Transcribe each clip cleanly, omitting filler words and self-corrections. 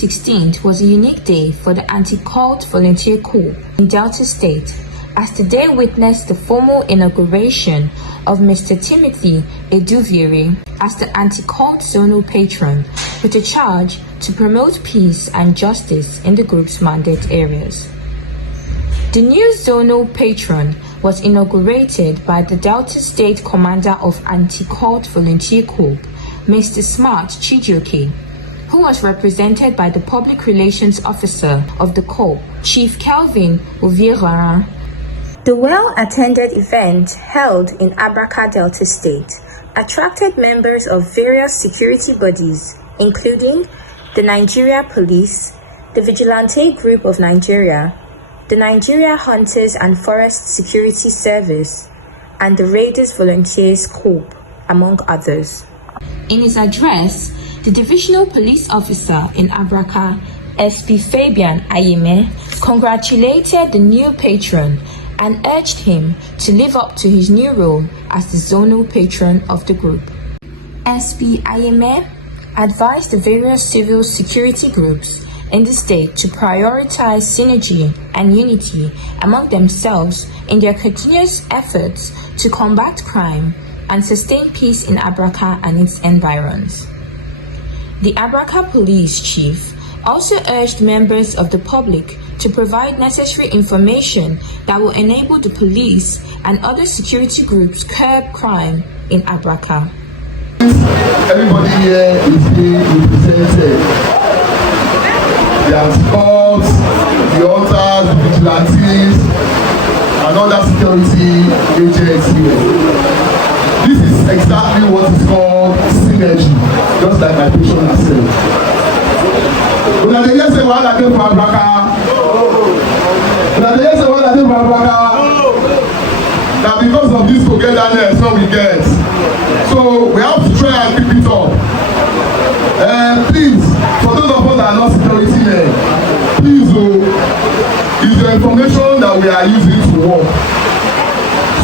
16th was a unique day for the Anti-Cult Volunteer Corp in Delta State, as the day witnessed the formal inauguration of Mr. Timothy Eduviere as the Anti-Cult Zonal Patron, with a charge to promote peace and justice in the group's mandate areas. The new Zonal Patron was inaugurated by the Delta State Commander of Anti-Cult Volunteer Corp, Mr. Smart Chijioke, who was represented by the Public Relations Officer of the Corp, Chief Kelvin Eduviere. The well-attended event held in Abraka, Delta State, attracted members of various security bodies, including the Nigeria Police, the Vigilante Group of Nigeria, the Nigeria Hunters and Forest Security Service, and the Raiders Volunteers Corp, among others. In his address, the Divisional Police Officer in Abraka, SP Fabian Ayeme, congratulated the new patron and urged him to live up to his new role as the zonal patron of the group. SP Ayeme advised the various civil security groups in the state to prioritize synergy and unity among themselves in their continuous efforts to combat crime and sustain peace in Abraka and its environs. The Abraka Police Chief also urged members of the public to provide necessary information that will enable the police and other security groups curb crime in Abraka. Everybody here is being represented. The Anti-Cult, the Hunters, the Vigilantes, and other security agents here. This is exactly what is called synergy, just like my patient has said. Una dey hear say wahala dey for Abraka. Una dey hear say wahala dey for Abraka. Na because of this togetherness wey we get. So we have to try and keep it up. Please, for those of us that are not security men, please use the information that we are using to work.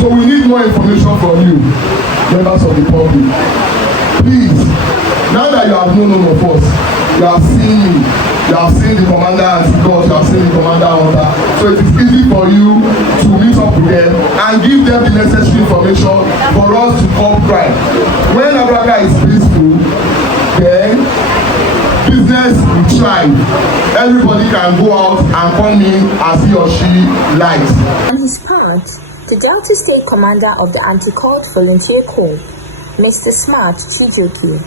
So we need more information from you, members of the public. Please, now that you have known all of us, you have seen me, you have seen the commander Anti-Cult, you have seen the commander Hunter. So it is easy for you to meet up with them and give them the necessary information for us to curb crime. When Abraka is peaceful, then business will thrive. Everybody can go out and come in as he or she likes. On his part, the Delta State Commander of the Anti-Cult Volunteer Corp, Mr. Smart Chijioke,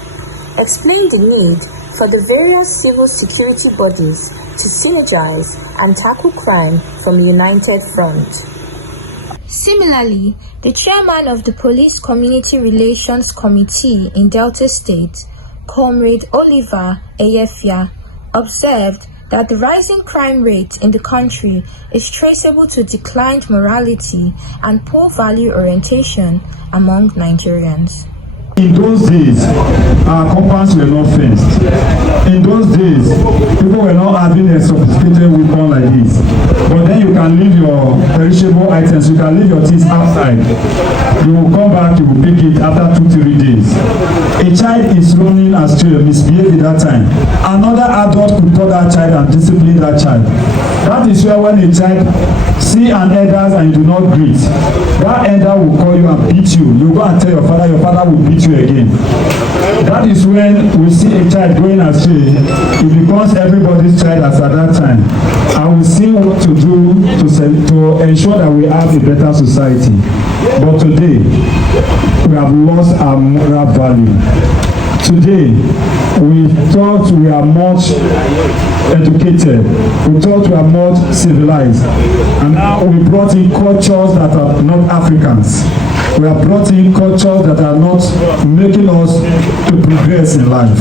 explained the need for the various civil security bodies to synergize and tackle crime from a united front. Similarly, the chairman of the Police Community Relations Committee in Delta State, Comrade Oliver Eyefia, observed that the rising crime rate in the country is traceable to declined morality and poor value orientation among Nigerians. In those days, our compounds were not fenced. In those days, people were not having a sophisticated weapon like this. But then you can leave your perishable items, you can leave your things outside. You will come back, you will pick it after 2-3 days. A child is running astray, misbehaving at that time. Another adult could call that child and discipline that child. That is where when a child see an elder and you do not greet, that elder will call you and beat you. You go and tell your father will beat you again. That is when we see a child going astray. It becomes everybody's child as at that time. And we see what to do to ensure that we have a better society. But today, we have lost our moral value. Today, we thought we are much educated, we thought we are much civilized, and now we brought in cultures that are not Africans. We have brought in cultures that are not making us to progress in life.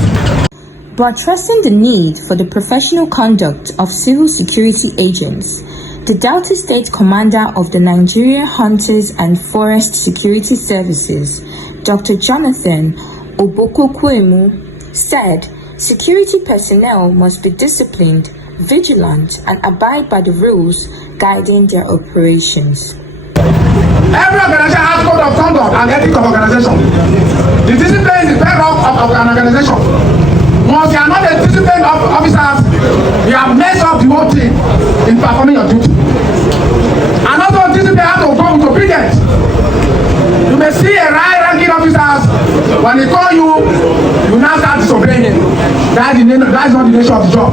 Buttressing the need for the professional conduct of civil security agents, the Delta State Commander of the Nigeria Hunters and Forest Security Services, Dr. Jonathan Obokokwemu, said security personnel must be disciplined, vigilant, and abide by the rules guiding their operations. Every organization has code of conduct and ethics of organization. The discipline is the bedrock of an organization. Once you are not a disciplined officers, in performing your duty. And also discipline has to come with obedience. You may see a high-ranking officers, when they call you, you now start disobeying him. That is not the nature of the job.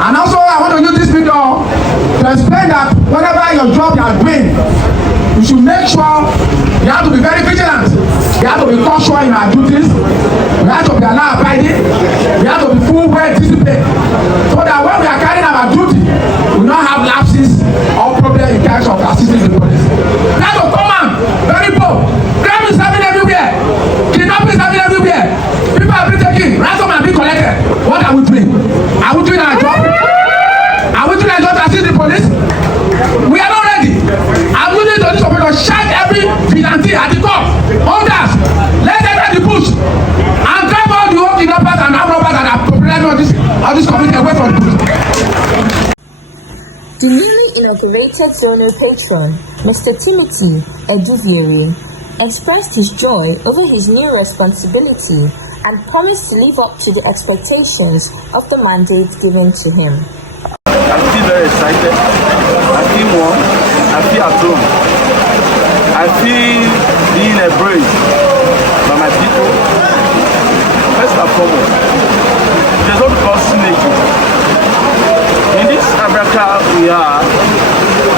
And also, I want to use this video to explain that whatever your job you are doing, you should make sure you have to be very vigilant. You have to be cautious in our duties. We have to be law-abiding. We have to be full well disciplined. So that when we are carrying our duty, we don't have lapses or problems in terms of assisting the police. We have to come on, very bold. Crime is happening everywhere. Kidnapping is happening everywhere. People are being taken. Ransom are being collected. What are we doing? Are we doing our job? Are we doing our job to assist the police? We are not ready. I'm using this opportunity to shout every vigilante at the corp. Others, let them get the push and drive all the whole kidnappers and armed robbers that are populating on this community away from the police. The newly inaugurated zonal patron, Mr. Timothy Eduviere, expressed his joy over his new responsibility and promised to live up to the expectations of the mandate given to him. I feel very excited. I feel warm. I feel at home. I feel being embraced by my people. First and foremost, there's what we call synergy. In this Africa there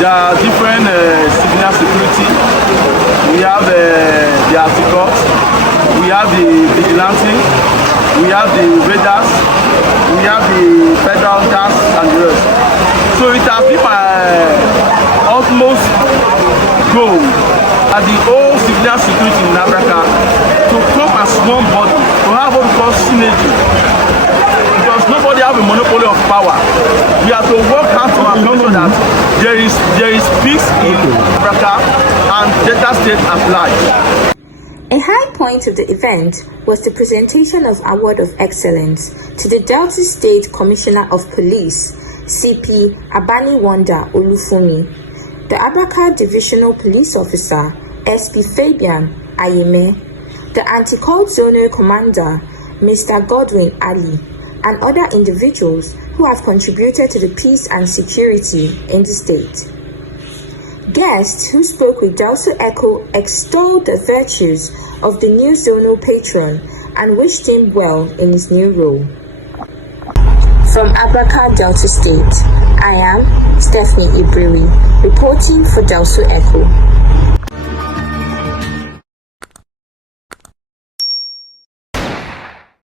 are different civilian security. We have the Anti-Cult, we have the vigilante, we have the raiders, we have the federal gas and the rest. So it has been my utmost goal as the whole civilian security in Africa to come as one body, to have what we call synergy. Because nobody has a monopoly of power. We have to work hard to make sure that there is peace in Africa and Delta State at large. A high point of the event was the presentation of Award of Excellence to the Delta State Commissioner of Police, CP Abaniwanda Olufumi, the Abraka Divisional Police Officer, SP Fabian Ayeme, the Anti-Cult Zonal Commander, Mr. Godwin Ali, and other individuals who have contributed to the peace and security in the state. Guests who spoke with Delta Echo extolled the virtues of the new zonal patron and wished him well in his new role. From Abraka, Delta State, I am Stephanie Ibrewi, reporting for Delta Echo.